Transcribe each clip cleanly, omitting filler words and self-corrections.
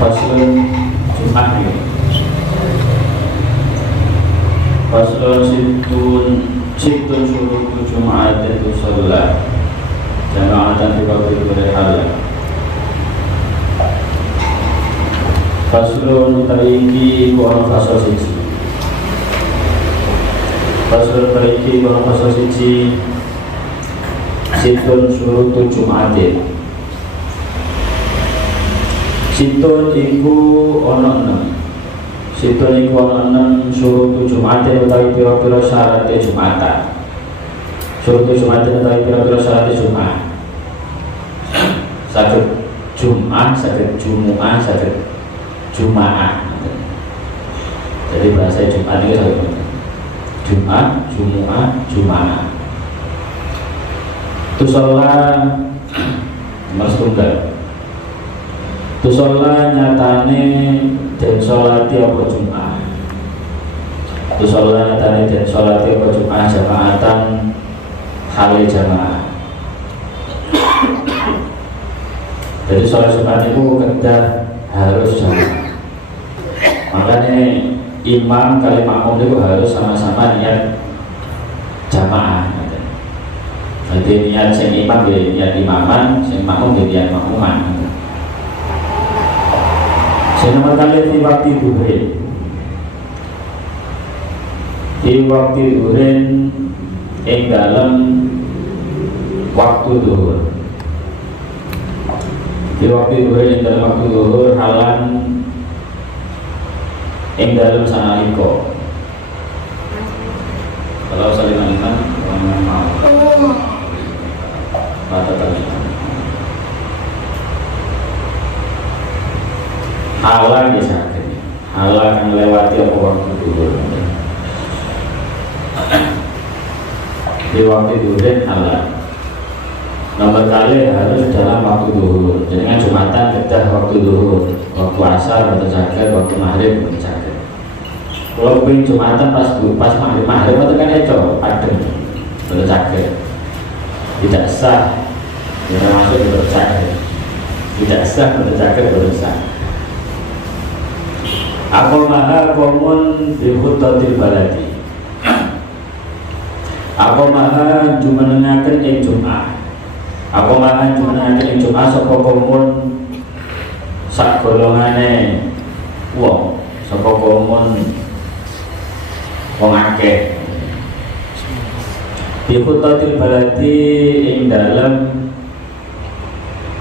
Faslun Jumat ini. Faslun situn syurutu Jumat itu sholat jama'atan di waktu berhala. Faslun tariki kono fasal siji. Faslun tariki kono fasal siji. Situn syurutu Jumatin. Situn iku ana 6. Situn iku ana 6 syurutu Jumatin utawi pira-pira syarat Jumatan. Syurutu Jumatin utawi pira-pira syarat Jumat. Saged Jumat, saged Jumu'ah, saged Juma'ah. Jadi bahasa Jumat itu saged Jumat, Jumu'ah, Juma'ah. Tu sholat nomor setunggal. Tu sholat nyatane dan sholati apa Jum'ah. Tu sholat nyatane dan sholati apa Jum'ah jama'atan hale jamaah. Jadi sholat Jumat itu kedah harus jamaah. Makanya imam kali makmum itu harus sama-sama niat jamaah. Jadi niat sing imam dia niat imaman, sing makmum dia niat makmuman. Sing nomor kali di waktu duhur. Di waktu duhur ing dalam waktu duhur. Di waktu duhur ing dalam waktu duhur halan ing dalam sanalika. Kalau salinan mau mata terlihat halang ya sakit halang yang lewati apa waktu dulu di waktu dulu halang nomor kali harus dalam waktu dulu. Jadi Jumatan kedah waktu dulu, waktu asar waktu sakit, waktu maghrib waktu sakit. Kalau pengen Jumatan pas maghrib itu kan itu adem waktu sakit tidak sah, yang termasuk bercakap tidak sah bercakap berusaha. Aku maha komun di khutatil baladi. Aku maha jumenengaken ing Jum'ah. Aku maha jumenengaken ing Jum'ah saka komun sak golongane wong, saka komun wong akeh. Di khutatil baladi ing dalam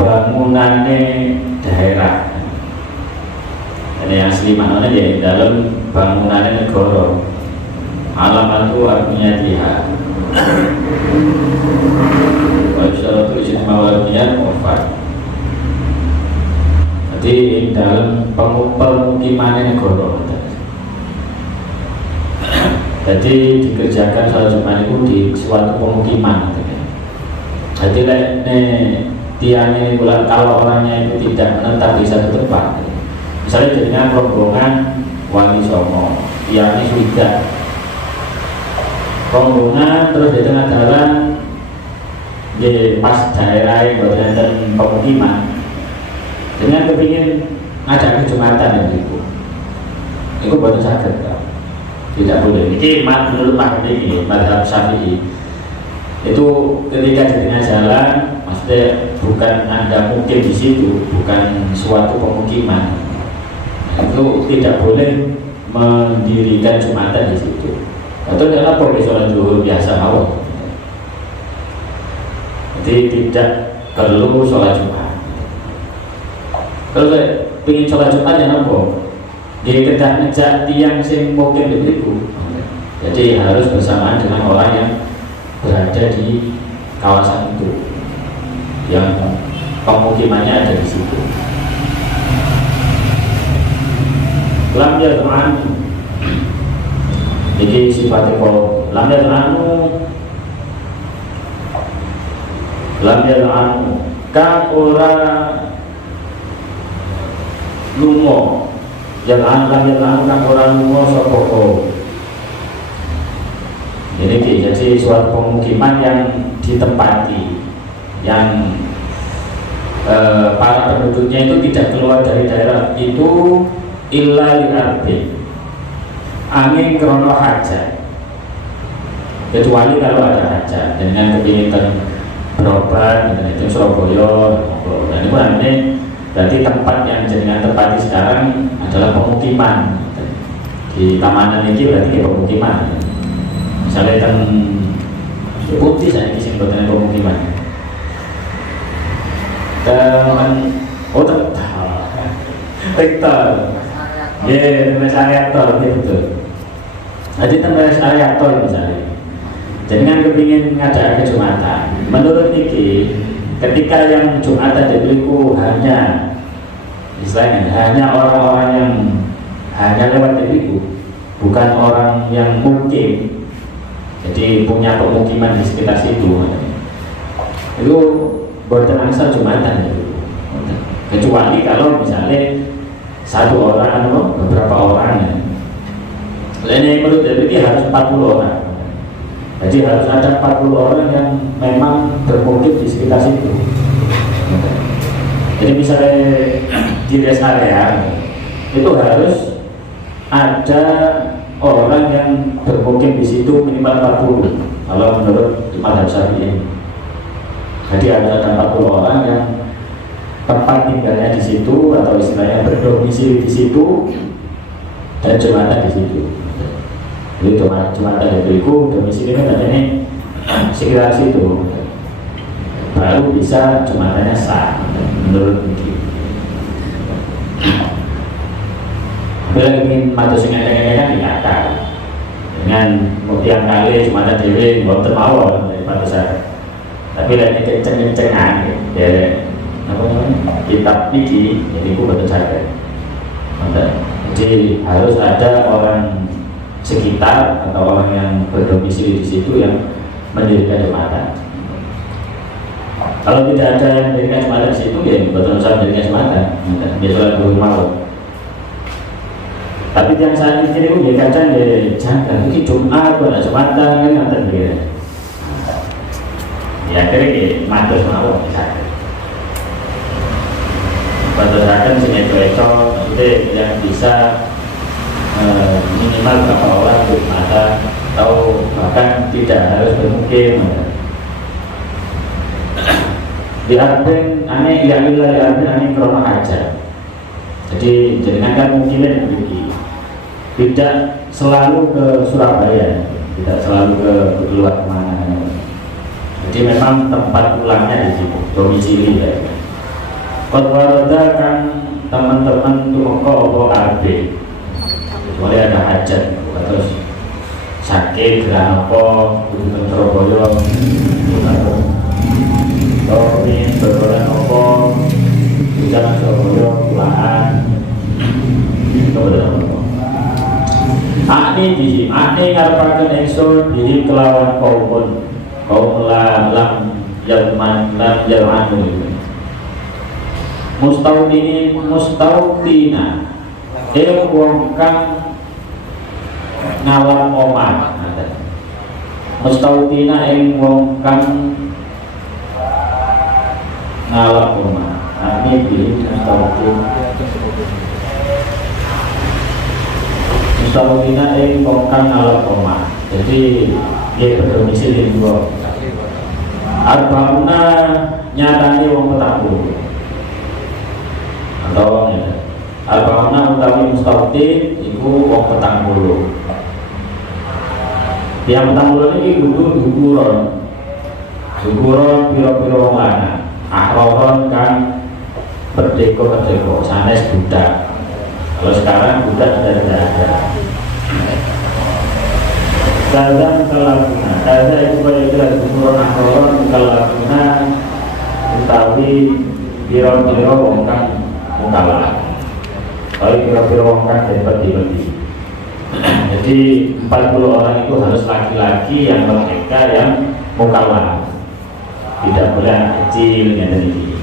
bangunane daerah. Ini asli maknanya ya dalam bangunane negara. Alamatu artinya dia. Kalau salah tulis mawalnya wafat. Jadi ing dalam pemukiman negara. Jadi dikerjakan sholat Jumat itu di suatu pemukiman. Jadi tiang ini kalau orangnya itu tidak menetap di satu tempat, misalnya jadinya rombongan Wali Songo, tiang ini sudah rombongan terus di tengah jalan di pas daerah yang dan pemukiman, dengan kepingin ada Jumatan itu baru sakit. Tidak boleh. Ini menurut madhab Syafi'i itu ketika di tengah jalan, maksudnya bukan Anda mungkin di situ, bukan suatu pemukiman, itu tidak boleh mendirikan Jumatan di situ. Atau adalah sholat zuhur biasa awal. Jadi tidak perlu sholat Jumat. Kalau saya ingin sholat Jumat ya nopo. Dia kedah ngejak tiang sing mungkin begitu. Jadi harus bersamaan dengan orang yang berada di kawasan itu, yang pemukimannya ada di situ. Lam yad'anu. Jadi sifatnya kalau lam yad'anu kan ora lumo. Jangan kan orang lungo sopoko. Ini jadi suatu pemukiman yang ditempati, yang para penduduknya itu tidak keluar dari daerah itu illa li ardi angin krono hajat, kecuali kalau ada hajat dengan kepingin berobat itu Surabaya. Dan itu namanya berarti tempat yang jenengan tempati sekarang adalah pemukiman. Di Tamanan ini berarti ya pemukiman. Misalnya putih saya kisah buatan pemukiman. Oh Tektor, ya tempat area tol betul. Jadi tempat area tol misalnya. Jangan kepingin ngajak ke Jumatan. Menurut Niki, ketika yang Jumatan diberiku hanya, istilahnya hanya orang-orang yang hanya lewat diriku, bukan orang yang mukim, jadi punya pemukiman di sekitar situ. Itu buatan asal Jumatan itu. Kecuali kalau misalnya satu orang atau beberapa orang ya. Lainnya menurut dari harus 40 orang. Jadi harus ada 40 orang yang memang bermukim di sekitar situ. Jadi misalnya di rest area itu harus ada orang yang bermukim di situ minimal 40 kalau menurut Imam Syafi'i. Jadi harus ada 40 orang yang tempat tinggalnya di situ atau istilahnya berdomisili di situ dan Jumatan di situ. Jadi Jumatan dariku domisilinya katanya sekitar situ, baru bisa Jumatannya sah menurut Niki. Bila ingin maju singkat-singkat kan dikatakan dengan kemudian kali Jumatan dewi buat termawar daripada saya. Tapi lagi kenceng-kencengan ya. Kitab Niki jadi aku betul saja. Jadi harus ada orang sekitar atau orang yang berdomisili di situ yang mendirikan Jumatan. Kalau tidak ada yang mendirikan Jumatan di situ, ya betul saja mendirikan Jumatan. Dia sholat dulu malam. Tapi yang saya pikir itu ya kadang ya jangan ini Jumat pada Jumatan kan nggak terbiasa. Ya akhirnya matus malam misalnya. Berdasarkan sinetron maksudnya yang bisa minimal berapa orang Jumatan atau bahkan tidak harus bermukim. Di Arben aneh yang wilayah Arben aneh krono aja. Jadi jaringan kan mungkinnya begini. Tidak selalu ke Surabaya, tidak selalu ke luar kemana. Jadi memang tempat pulangnya di situ, domisili ya. Kodwarada kan teman-teman tumeka apa arbe, kecuali ada hajat, terus sakit, gerak apa, kudu Surabaya, atau ingin berdolan apa, jangan Surabaya, pulaan, Akni bihi, akni ngarepaken ingsun bihi kelawan kaum lam yalman mustautina wong kang ngalam omah. Mustautina wong kang ngalam omah. Akni bihi mustautina wong kang ngalam omah. Jadi dia berdomisili di luar. Arbauna nyatane wong 40 atau ya. Arbauna utawi mustautin iku wong 40. Yang 40 ini kudu dukuron piro-piro wong lanang. Ahroron kan berdeko sanes budak. Kalau sekarang budak sudah tidak ada. Dalam kelakuna, dalam itu pada dukuron ahroron kelakuna utawi piro-piro wong kang mukalah. Kalau piro-piro wong kang bedi. Jadi 40 orang itu harus laki-laki yang merdeka yang mukalah. Tidak boleh anak kecil yang ini.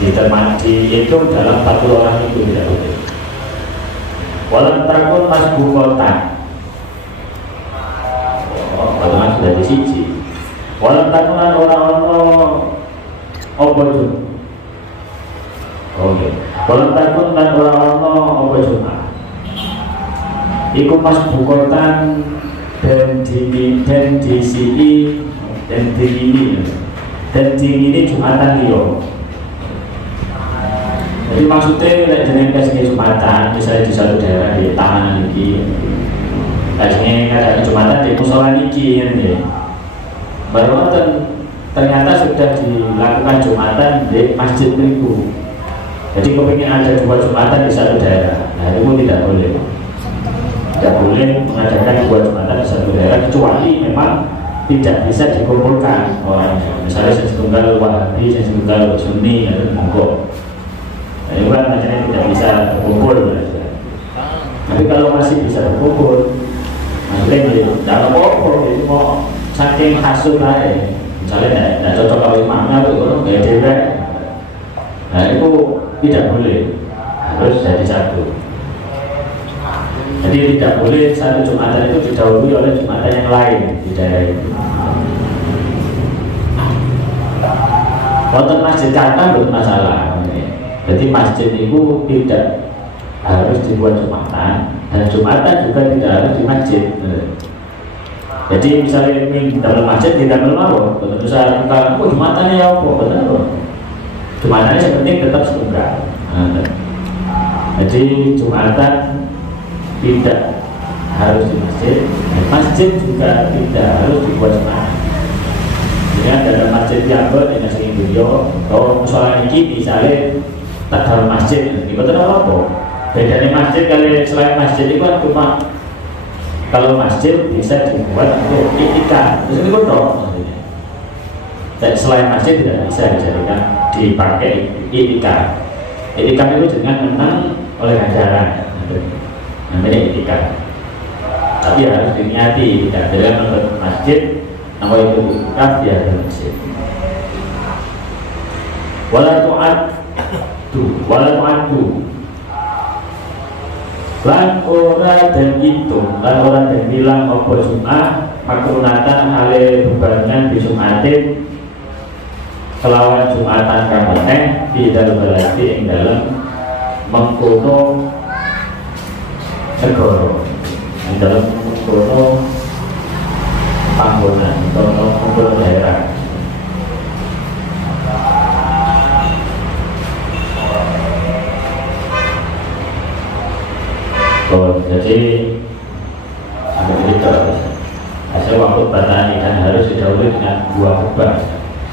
Itu dalam 40 orang itu tidak boleh. Walau takut mas bukotan. Kalau sudah di siji. Walau takutan orang-orang opo Oke. Kalau takun dan orang-orang apa Jumat iku pas bukotan dan di sini Jumatan liyo. Jadi maksudnya lek jeneng kasih Jumatan misalnya di satu daerah di taman iki kasihnya kadang Jumatan di musola iki ya. Baru ternyata sudah dilakukan Jumatan di masjid itu. Jadi kepingin ada 2 Jumatan di satu daerah. Nah itu tidak boleh. Tidak boleh mengadakan 2 Jumatan di satu daerah kecuali memang tidak bisa dikumpulkan orangnya. Misalnya setunggal Wahabi, setunggal Sunni, atau monggo. Nah, itu kan macamnya tidak bisa berkumpul. Tapi kalau masih bisa berkumpul, maksudnya tidak apa-apa, itu mau saking hasut aja. Misalnya tidak cocok kalau imamnya itu kayak dewa. Nah itu tidak boleh, harus jadi satu. Jadi tidak boleh satu Jumatan itu didahului oleh Jumatan yang lain di daerah itu. Wonten masjid kata belum masalah. Jadi masjid itu tidak harus dibuat Jumatan dan Jumatan juga tidak harus di masjid. Jadi misalnya ini dalam masjid tidak mau, betul saya kalau Jumatan ya apa betul. Jumatannya yang penting tetap setunggal. Jadi Jumatan tidak harus di masjid, masjid juga tidak harus dibuat Jumatan. Jadi dalam masjid yang dengan sering beliau, kalau musola ini misalnya tak dalam masjid, ini betul apa? Bedanya masjid kali selain masjid itu kan cuma kalau masjid bisa dibuat untuk iktikaf, terus ini betul. Dan selain masjid tidak bisa dijadikan dipakai iktikaf. Iktikaf itu dengan menang oleh ganjaran, namanya iktikaf. Tapi harus diniati, tidak dengan menurut masjid, nama itu iktikaf ya di masjid. Wala tu'addu lan ora dan itu lan ora dan bilang apa Jum'ah makrunatan hale bebarengan di Jum'atin kelawan Jum'atan kamane di dalam berarti ing dalam mengkono negara di dalam mengkono panggonan atau mengkono daerah. Jadi seperti itu. Hasil waktu batani dan harus didahului dengan 2 khutbah.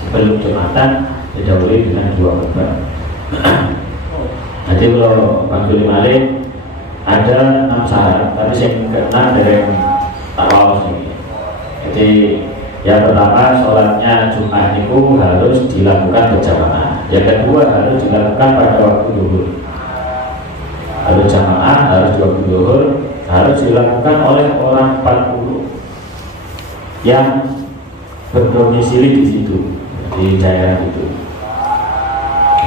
Sebelum Jumatan didahului dengan 2 khutbah. Jadi kalau Bang Juli Malik ada 6 syarat, tapi yang ke-6 dari tak lolos ini. Jadi yang pertama sholatnya Jumat itu harus dilakukan berjamaah. Yang kedua harus dilakukan pada waktu zuhur. Harus jamaah, harus 20 zuhur, harus dilakukan oleh orang 40 yang berdomisili di situ, di daerah itu.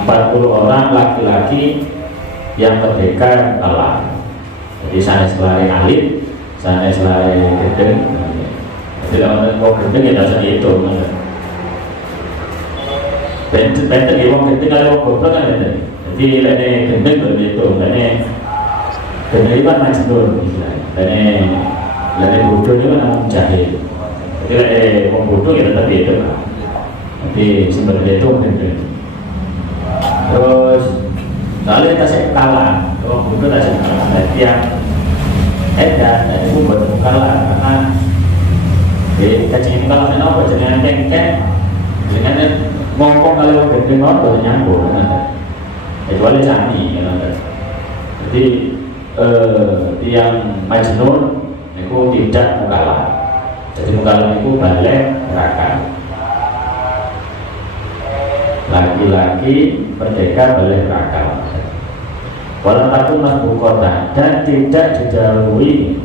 40 orang laki-laki yang merdeka kalah. Jadi sana selari alit, sana selari gendeng. Jadi orang mau gendeng ya tidak usah dihitung. Benten ya orang gendeng kalau goblok kan gendeng. Jadi ini gendeng begitu, ini gendeng itu kan majnun ini bodoh itu kan jahil. Jadi orang bodoh ya tetap itu lah. Tapi sebenarnya itu gendeng. Terus kalau kita kalah, orang bodoh tak kalah. Yang edan itu buat kalah karena kacang kalau saya apa jangan kengkeng, jangan ngomong kalau gendeng orang nyambung. Kecuali cani ya, jadi yang majnun itu tidak mukalah. Jadi mukalah itu balik neraka. Laki-laki merdeka balik neraka. Walau takut masuk kota dan tidak didahului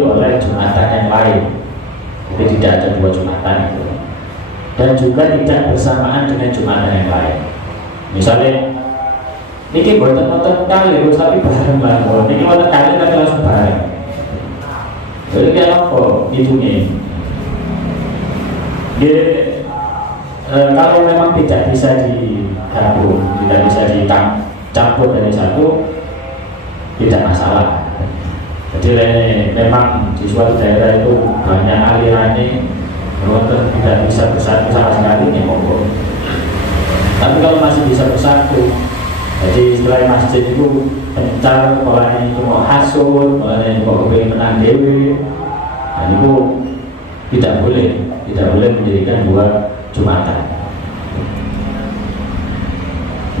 oleh Jumatan yang lain. Jadi tidak ada 2 Jumatan itu. Dan juga tidak bersamaan dengan Jumatan yang lain. Misalnya ini buatan-buatan kali, tapi bareng-bareng. Ini buatan kali tapi langsung bareng. Jadi kayak apa? Itu nih. Dia kalau memang tidak bisa digabung, tidak bisa dicampur dari satu, tidak masalah. Jadi memang di suatu daerah itu banyak alirannya, tidak bisa bersatu sama sekali, ini monggo. Tapi kalau masih bisa bersatu, jadi setelah masjid itu pencar, polanya itu mau hasut, polanya itu mau kepengen menang dewi, dan itu tidak boleh menjadikan dua Jumatan.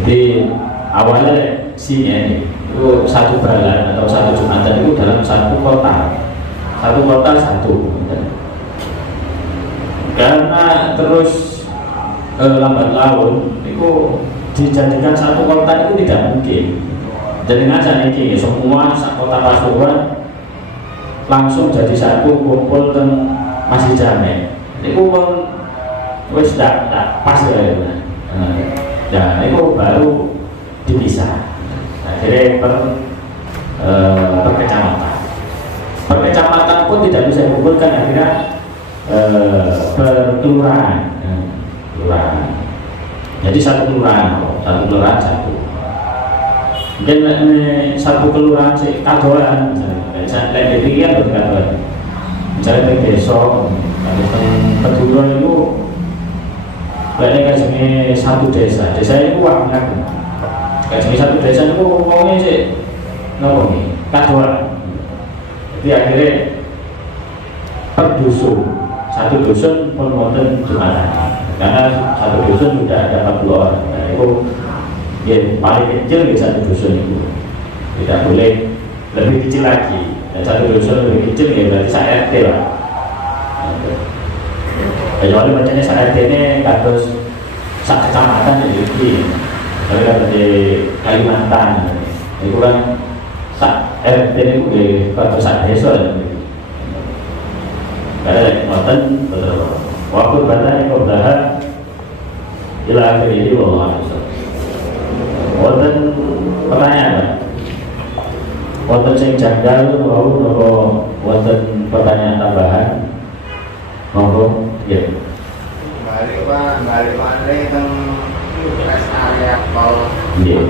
Jadi awalnya sini itu satu bulan atau satu Jumatan itu dalam satu kota satu. Karena terus lambat laun itu dijadikan satu kota itu tidak mungkin. Jadi ngaca nih semua kota Pasuruan langsung jadi satu kumpul dan masih jamin. Itu pun wes tidak pas ya. Nah itu baru dipisah. Akhirnya per kecamatan pun tidak bisa dikumpulkan, akhirnya per kelurahan. Jadi satu kelurahan satu. Mungkin satu kelurahan sih kadoan, misalnya lain kan berkadoan. Misalnya di desa, Kedua itu kayaknya satu desa itu banyak. Kayak satu desa itu ngomongnya sih ngomongnya kadoan. Jadi akhirnya per dusun, satu dusun pun wonten Jumatan. Karena satu dusun sudah ada 40 orang. Nah, itu ya, paling kecil di satu dusun itu tidak boleh lebih kecil lagi. Dan satu dusun lebih kecil ya berarti RT lah. Kecuali macamnya RT ini kados sak kecamatan jadi kalau kan di Kalimantan itu kan sak RT itu di kados sak desa. Karena ngoten betul. Waktu bana yang berdahan ila akhir ini wallahu a'lam. Wonten pertanyaan Pak? Wonten sing janggal mau nopo wonten pertanyaan tambahan? Monggo, ya. Balik balik teng rest area tol. Iya.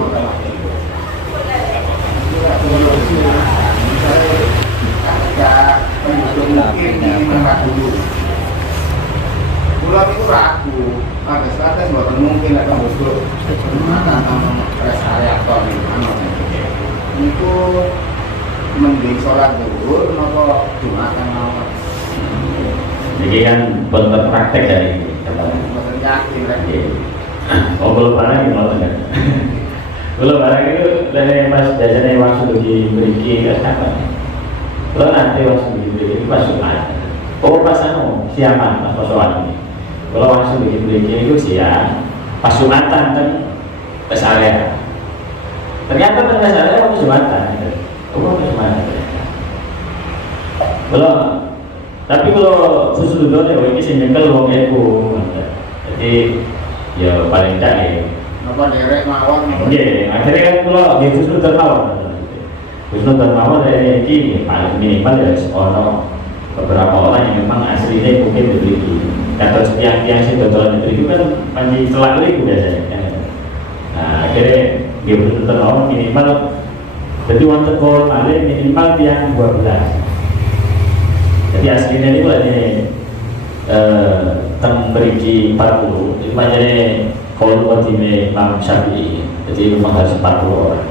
Penduduk mungkin di tempat dulu. Pulau itu ragu, ada status bukan mungkin ada penduduk akan rest area tol itu mending sholat zuhur atau Jumatan awal. Jadi kan bentuk praktek dari ini. Bukan yakin kan? Oh belum barang gimana kan? Belum barang itu dari pas jajannya langsung diberi apa? Lo nanti langsung diberi pas Jumat. Oh pas siapan pas soal ini. Kalau langsung diberi itu siang pas Jumatan kan rest area. Ternyata pada saya waktu Jumatan, belum. Tapi kalau susu dulu ya ini sih nyekel wong eku. Jadi ya paling tidak ya. Apa derek mawon? Iya, akhirnya kan kalau dia susu termawon. Susu termawon dari ini paling minimal ya ono beberapa orang yang memang aslinya mungkin dibeli. Kata setiap yang sih betulan dibeli itu kan panji celak itu biasanya. Nah akhirnya dia betul termawon minimal. Jadi wonten kol malih minimal yang 12. Jadi aslinya itu hanya beriki 40. Itu makanya kol wajibnya Imam Syafi'i. Jadi memang harus 40 orang.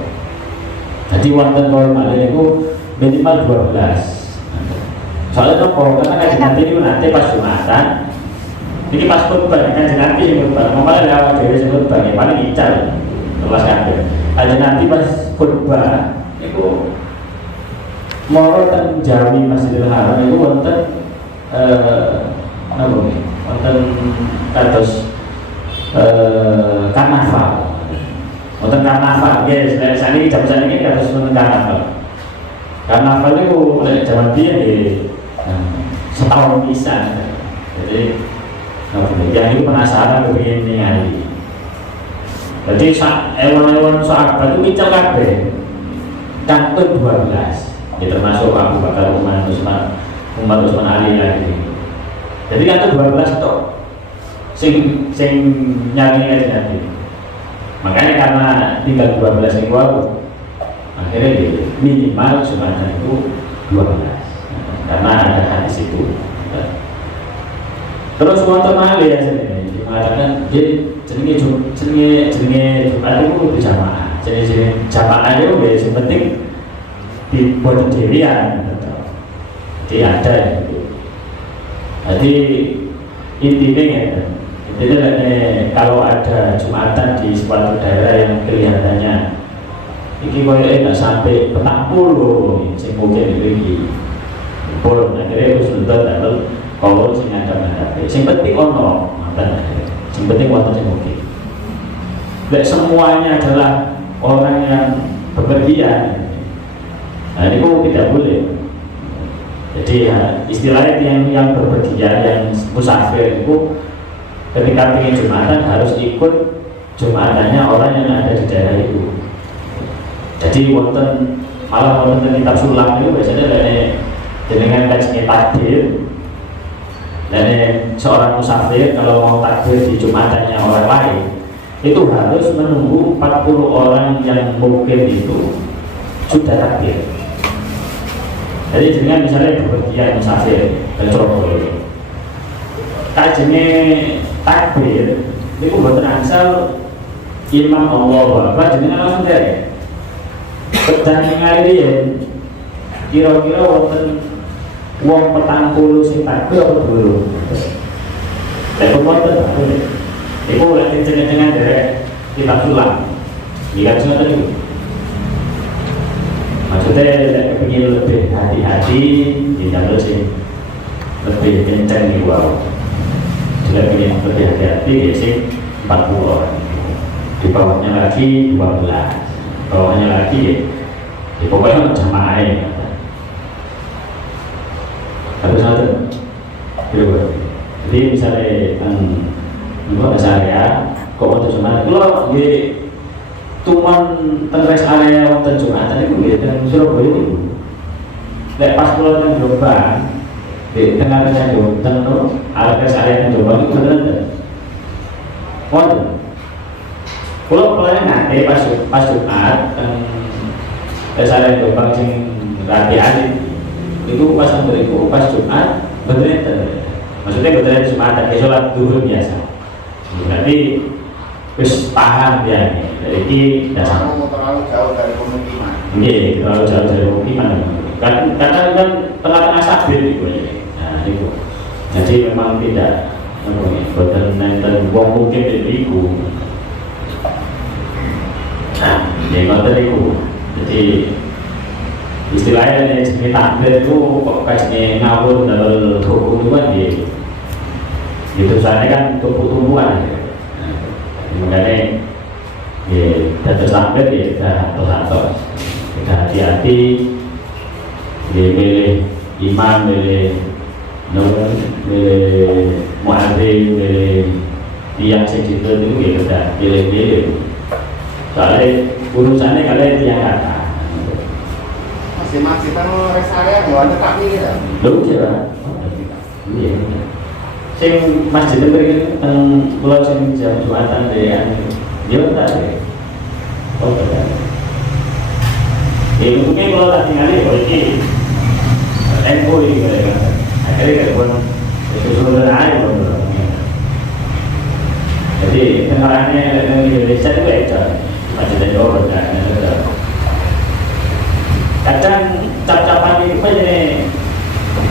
Jadi wonten kol malih itu minimal 12. Soalnya nopo karena nanti itu nanti pas Jumatan. Ini pas khutbah kan nanti yang khutbah. Malah lewat dari khutbah yang paling ical. Kelas kabeh. Ada nanti pas khutbah itu moro ten Jawi Masjidil Haram itu wonten wonten kados karnaval. Wonten karnaval nggih, sakniki jam sakniki kados wonten karnaval. Karnaval itu nek jaman biyen nggih setahun pisan. Jadi yang itu penasaran kepengin ningali. Jadi ewan-ewan sahabat itu micel kabeh. Kantun 12. Ya termasuk Abu Bakar, Umar Usman Ali lagi. Jadi kantun 12 toh. sing nyari Nabi. Makanya karena tinggal 12 minggu aku, akhirnya minimal Jumatan itu 12 karena ada hadis itu. Terus wonten malih ya sini mengatakan jadi jenenge Jumat itu berjamaah. Jadi jamaah itu wis penting dibuat dewian. Jadi ada itu. Jadi intinya ya. Jadi kalau ada Jumatan di suatu daerah yang kelihatannya ini kayaknya nggak sampai 40 sing mungkin iki. Pol akhirnya itu sudah dalam kalau sing ada menghadapi. Sing penting ono, sing penting wonten sing mungkin. Tidak semuanya adalah orang yang bepergian. Nah ini kok tidak boleh. Jadi ya, istilahnya yang bepergian, yang musafir itu ketika ingin Jumatan harus ikut Jumatannya orang yang ada di daerah itu. Jadi wonten malah wonten kitab sulam itu biasanya dari dengan kajian takdir. Dan seorang musafir kalau mau takdir di Jumatannya orang lain itu harus menunggu 40 orang yang mungkin itu sudah takdir. Jadi dengan misalnya bepergian musafir ke Surabaya, kajiannya takbir itu buat asal imam Allah apa jenenge langsung dari pedang ngali ya kira-kira wonten wong 40 sing takbir apa dulu lek wonten iku lek jenengan derek kitab sulam lihat ngoten niku maksudnya lek kepengin lebih hati-hati dijalur sing lebih kenceng nih wow. Jika ingin lebih hati-hati biasanya 40 orang, di bawahnya lagi 12, bawahnya lagi ya pokoknya jamaah ya. Harus ada, jadi misalnya untuk area, kok mau Jumatan, kalau di tuman terus area waktu Jumatan itu dan Surabaya itu, pas pulau yang Jombang. Di tengah-tengah Jombang itu area Jombang itu benar-benar waduh kalau pulangnya nanti pas Jumat area Jombang yang rapian itu pas beriku pas Jumat benar-benar maksudnya benar-benar Jumat ada sholat duhur biasa berarti terus paham ya jadi ini dasar terlalu jauh dari pemukiman terlalu jauh dari pemukiman karena kan tengah-tengah sabit itu itu. Jadi memang tidak boten nenten wong mungkin iku. Nah, ya ngoten iku. Jadi istilahnya jenenge takbir itu kok kayaknya ngawur dalam hukum itu kan ya. Itu sana kan tumbuh-tumbuhan. Makanya ya dados takbir ya atur-atur. Kita hati-hati milih imam milih muadzin tiang segitu itu ya udah pilih-pilih soalnya urusannya kalian tiang kata masing-masing kan rest area nggak ada tapi ya lu kira iya sing masjid itu kan pulau sing jam Jumatan deh dia tak deh oh tidak ya mungkin kalau tak tinggal di ini tempo ini kan akhirnya pun itu sumber air jadi kenalannya Indonesia itu beda masih ada jauh kadang cap-capan itu ini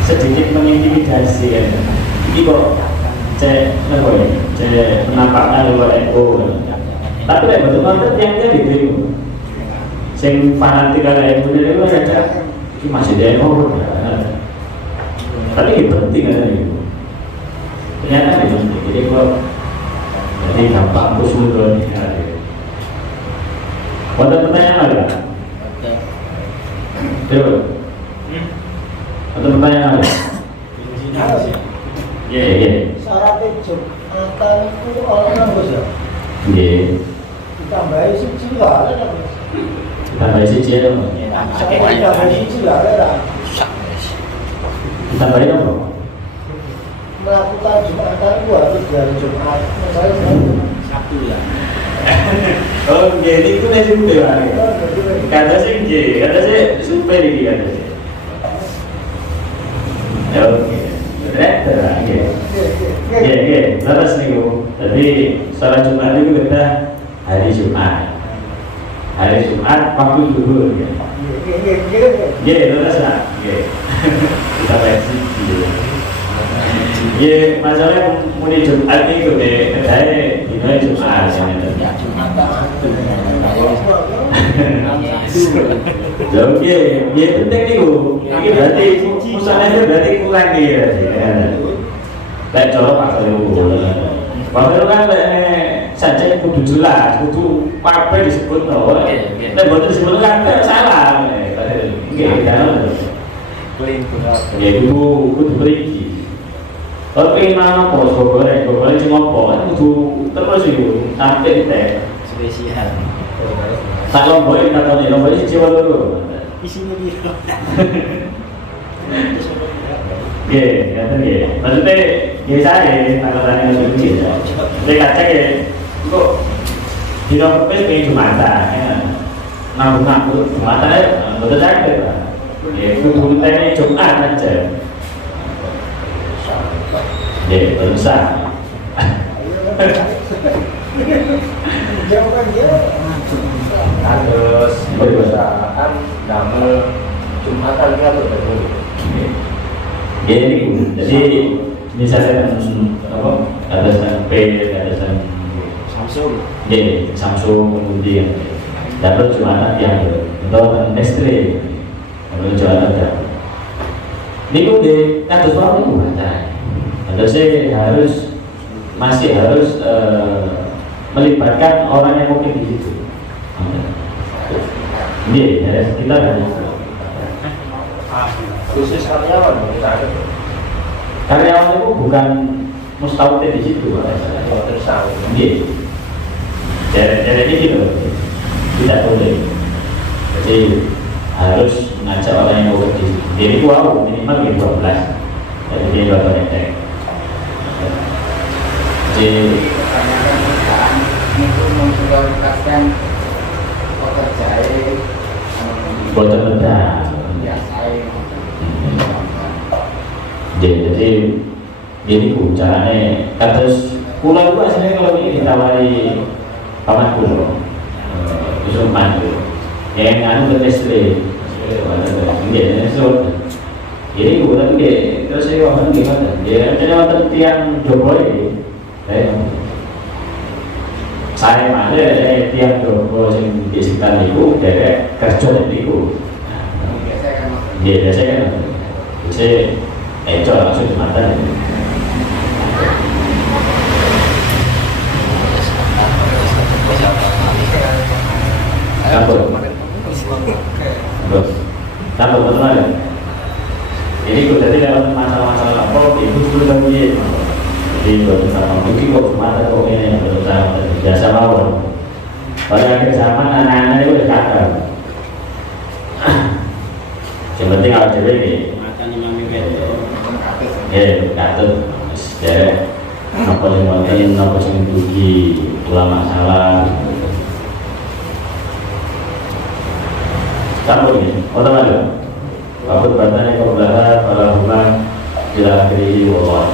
sedikit mengintimidasi kan ini kok menampakkan luar ego tapi betul-betul tiangnya diterima sing fanatik ada ego itu ada ini masih ada ego tapi ini penting kan itu ternyata ini penting jadi kalau jadi gampang kusul nih ada pertanyaan ada? Coba ada pertanyaan ada? Iya syaratnya Jumatan itu orang bos ya? Iya Ditambahi siji lah ada kan? Ditambahi siji ada nggak? Ditambahi siji lah ada. Ditambahi apa? melakukan Jumatan itu harus di hari Jumat. Misalnya Sabtu ya. Oh, jadi itu nih supir lagi. Kata sih, kata sih supir ini kata sih. Oke, direktur lagi. Terus nih bu. Jadi sholat Jumat itu kita hari Jumat. Hari Jumat waktu zuhur ya. Terus lah. Kita versi. Masalahnya mulai Jumat itu deh, katanya di hari Jumat Ya Jumatan. Oke, penting nih bu. Ini berarti usahanya berarti kurang nih ya. Kayak colok Pak Heru. Pak Heru kan saja kudu jelas, kudu apa disebut bahwa dan buat disebut kan salah. Kudu beri. Kalau pengen mana pos goreng cuma pos itu terus itu sampai teh Spesial. tak lombok ini tak tahu nih lombok ini jiwa dulu. Isinya dia. Kata maksudnya saya tanggapannya lebih kecil. Saya kaca kok di dompet pengen Jumatan, ngaku Jumatan betul saja lah. Kudu tanya Jumat aja. Berusaha. Jawaban dia Harus perusahaan damel Jumatan dia betul. Jadi misalnya apa? Ada P, ada Samsung. Samsung kemudian dapat Jumatan yang atau Nestle, kalau jualan ada. Ini pun di kasus apa itu macam? Harus masih harus melibatkan orang yang mungkin di situ. Dari kita dari Khusus karyawan kita ada. karyawan itu bukan mustahil di situ. Tersangka. Jadi gitu, tidak boleh. Jadi harus mengajak orang yang mau di situ. Jadi wow minimal 12. Jadi dia bakal netek. Jadi Kebanyakan perusahaan itu memprioritaskan pekerja bocor benar. biasa. Jadi caranya kados pulau itu aslinya kalau ini ditawari paman pulau Usuman itu yang anu ke Nestle jadi kemudian terus saya ngomong gimana dia ada tiang Jokowi ini saya mana ada tiang Jokowi yang di sekitar itu dari kerja itu biasanya kan saya langsung Jumatan Campur betul ya. Jadi kalau tadi dalam masalah-masalah lapor itu dulu lagi. Jadi bersama mungkin kok Jumatan kok ini bersama biasa mawon. Pada akhir zaman anak-anak itu udah cakap. Yang penting awal cewek ini. Makan Imam Ibeto. Katut. Apa yang penting, apa yang dugi ulama salah. Campur ini, otomatis. Kabut batanya kau belajar pada hubungan bila akhiri wallah.